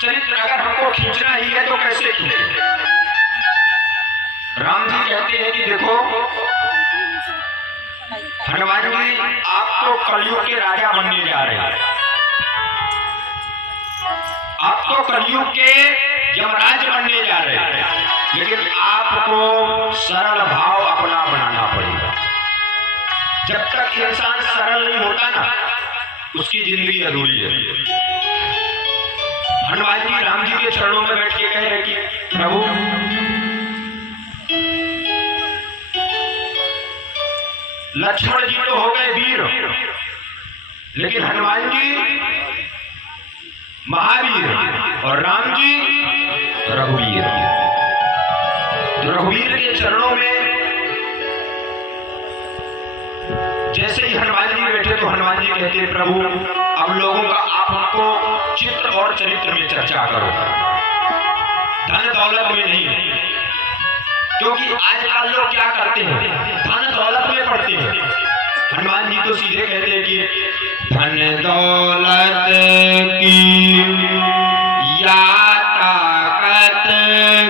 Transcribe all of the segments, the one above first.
चरित्र अगर हमको खींचना ही है तो कैसे खींचे? राम जी कहते हैं कि देखो हनुमान जी, आप तो कलयुग के राजा बनने जा रहे हैं, आप तो कलयुग के यमराज बनने जा रहे हैं, लेकिन आपको सरल भाव अपना बनाना पड़ेगा। जब तक इंसान सरल नहीं होता ना, उसकी जिंदगी अधूरी है। हनुमान जी राम जी के चरणों में बैठ के कह रहे कि प्रभु, लक्ष्मण जी तो हो गए वीर, लेकिन हनुमान जी महावीर और राम जी रघुवीर। तो रघुवीर के चरणों में जैसे ही हनुमान जी बैठे तो हनुमान जी कहते हैं प्रभु, अब लोगों का आप हमको चित्र और चरित्र में चर्चा करो, धन दौलत में नहीं। क्योंकि आजकल लोग क्या करते हैं, धन दौलत में पड़ते हैं। हनुमान जी तो सीधे कहते हैं कि धन दौलत की या ताकत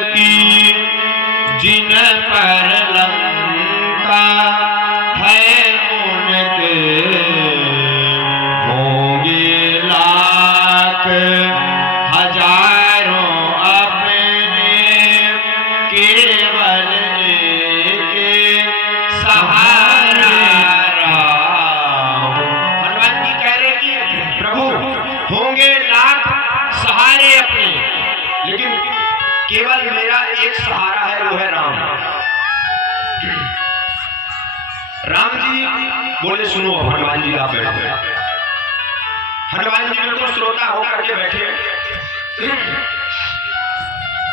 की जिन पर लंका है उनके होंगे लाख हजारों अपने केवल एक सहारा राम। हनुमान जी कह रहे कि प्रभु, होंगे लाख सहारे अपने, लेकिन केवल मेरा एक सहारा है, वो है राम। राम जी बोले सुनो, हनुमान जी आप बैठे। हनुमान जी बिल्कुल श्रोता होकर के बैठे।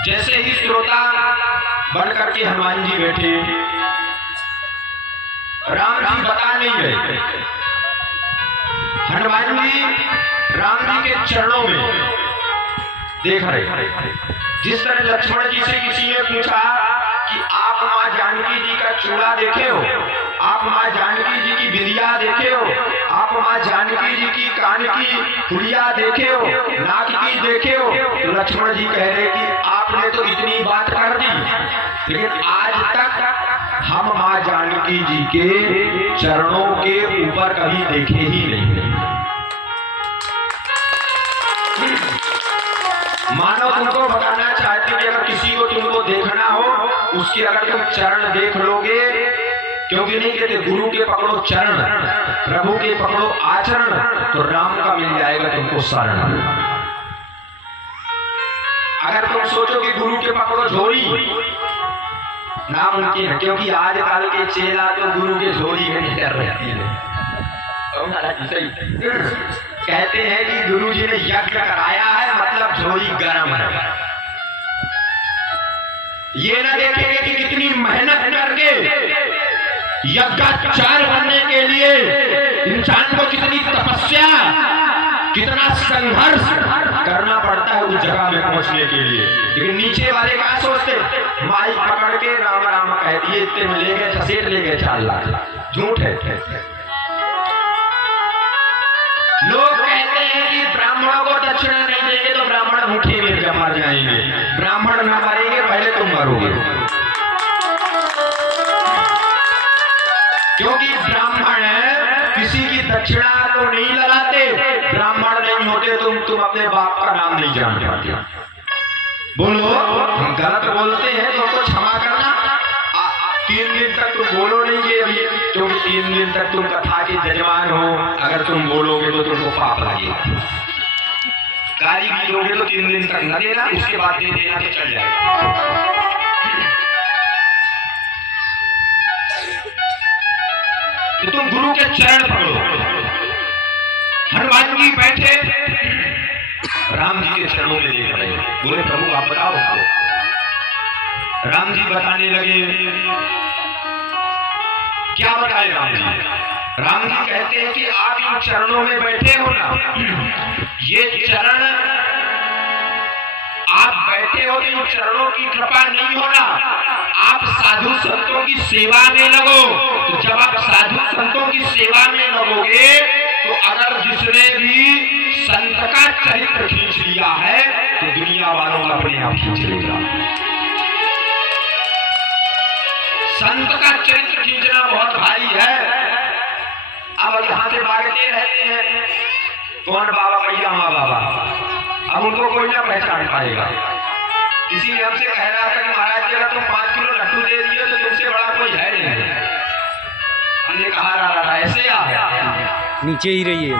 जैसे ही श्रोता बन करके हनुमान जी बैठे, राम जी बता नहीं रहे। हनुमान जी राम जी के चरणों में देख रहे। जिस तरह लक्ष्मण जी से किसी ने पूछा कि आप माँ जानकी जी का चूड़ा देखे हो, आप माँ जानकी जी की बिंदिया देखे हो, आप माँ जानकी जी की कान की फुलिया देखे हो, नाक की देखे हो? तो लक्ष्मण जी कह रहे कि आपने तो इतनी बात कर दी, लेकिन आज तक हम माँ जानकी जी के चरणों के ऊपर कभी देखे ही नहीं। मानो तुमको बताना चाहते कि अगर किसी को तुमको देखना हो, उसके अगर तुम चरण देख लोगे, क्योंकि नहीं कहते गुरु के पकड़ो चरण, प्रभु के पकड़ो आचरण, तो राम का मिल जाएगा तुमको शरण। अगर तुम सोचो कि गुरु के पकड़ो झोली, नामुमकिन है, क्योंकि आजकल के चेला तो गुरु के झोली में नहीं कर रहती है। कहते हैं कि गुरु जी ने यज्ञ कराया है, मतलब झोली गर्म है। ये ना देखेंगे कि कितनी मेहनत करके यज्ञाचार्य बनने के लिए इंसान को कितनी तपस्या, कितना संघर्ष करना पड़ता है उस जगह में पहुंचने के लिए। लेकिन नीचे वाले क्या सोचते, माइक पकड़ के राम राम कह दिए, इतने में ले गए, घसीट ले गए 4 लाख। झूठ है। लोग कहते हैं कि ब्राह्मणों को दक्षिणा नहीं देंगे तो ब्राह्मण भूखे मर जाएंगे। ब्राह्मण ना मरेंगे, पहले तुम मरोगे। क्योंकि ब्राह्मण किसी की दक्षिणा तो नहीं लगाते, ब्राह्मण नहीं होते तुम अपने बाप का नाम नहीं जान पाते। बोलो, हम गलत बोलते हैं तो हमको क्षमा करना। 3 दिन तक तुम बोलो नहीं ये अभी, क्योंकि 3 दिन तक तुम कथा के जजमान हो। अगर तुम बोलोगे तो तुमको पाप लगेगा। गाली भी दोगे तो 3 दिन तक न देना, उसके बाद दे देना तो चल जाएगा। तो तुम गुरु के चरण पकड़ो। हनुमान जी बैठे राम जी के चरणों में देख रहे, बोले प्रभु आप बताओ हमको। राम जी बताने लगे। क्या बताए राम जी? राम जी कहते हैं कि आप इन चरणों में बैठे हो ना, ये चरण आप बैठे हो, इन चरणों की कृपा नहीं होना, आप साधु संतों की सेवा में लगो। तो जब आप साधु संतों की सेवा में लगोगे तो अगर जिसने भी संत का चरित्र खींच लिया है तो दुनिया वालों का अपने आप खींच लेगा। संत का चरित्र खींचना बहुत भारी है। अब यहाँ से भागते रहते हैं, कौन बाबा भैया माँ बाबा, अब उनको कोई ना पहचान पाएगा। इसीलिए हमसे कह रहा था कि महाराज जी अगर तुम 5 किलो लड्डू दे दिए तो तुमसे बड़ा कोई है नहीं। हमने कहा रहा ऐसे आ नीचे ही रहिए।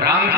राम